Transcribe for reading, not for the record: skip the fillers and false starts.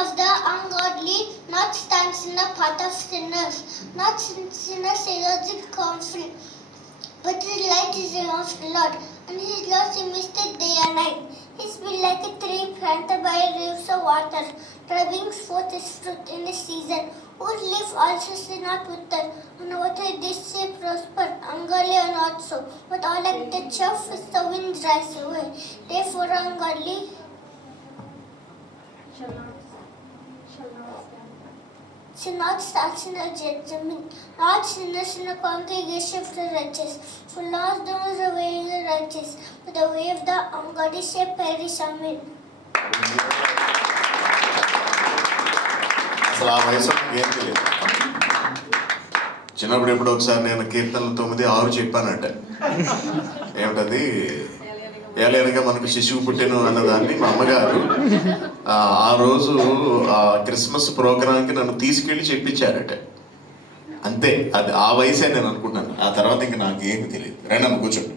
of the ungodly, not stands in the path of sinners, not sinners illogic counsel, but his light is the of the Lord, and his laws he misted day and night. His will like a tree planted by rivers of water, that brings forth his fruit in the season, whose leaf also is not withered, and whatever they say prosper. Ungodly are not so, but all like the chaff which the wind drives away. Therefore ungodly shall not stand in the judgment, not sinners in the congregation of the righteous. For Lord knows the way of the righteous, but the way of the ungodly shall perish. Amen. అసలు ఆ వయసు ఏం తెలియదు. చిన్నప్పుడు ఎప్పుడు ఒకసారి నేను కీర్తనలు 9:6 చెప్పానంట. ఏమిటది? ఏలయనగా మనకు శిశువు పుట్టెను అన్నదాన్ని మా అమ్మగారు ఆ రోజు ఆ క్రిస్మస్ ప్రోగ్రాంకి నన్ను తీసుకెళ్ళి చెప్పించారట. అంతే, అది ఆ వయసే నేను అనుకుంటున్నాను. ఆ తర్వాత ఇంకా నాకు ఏమి తెలియదు. రండి కూర్చోండి.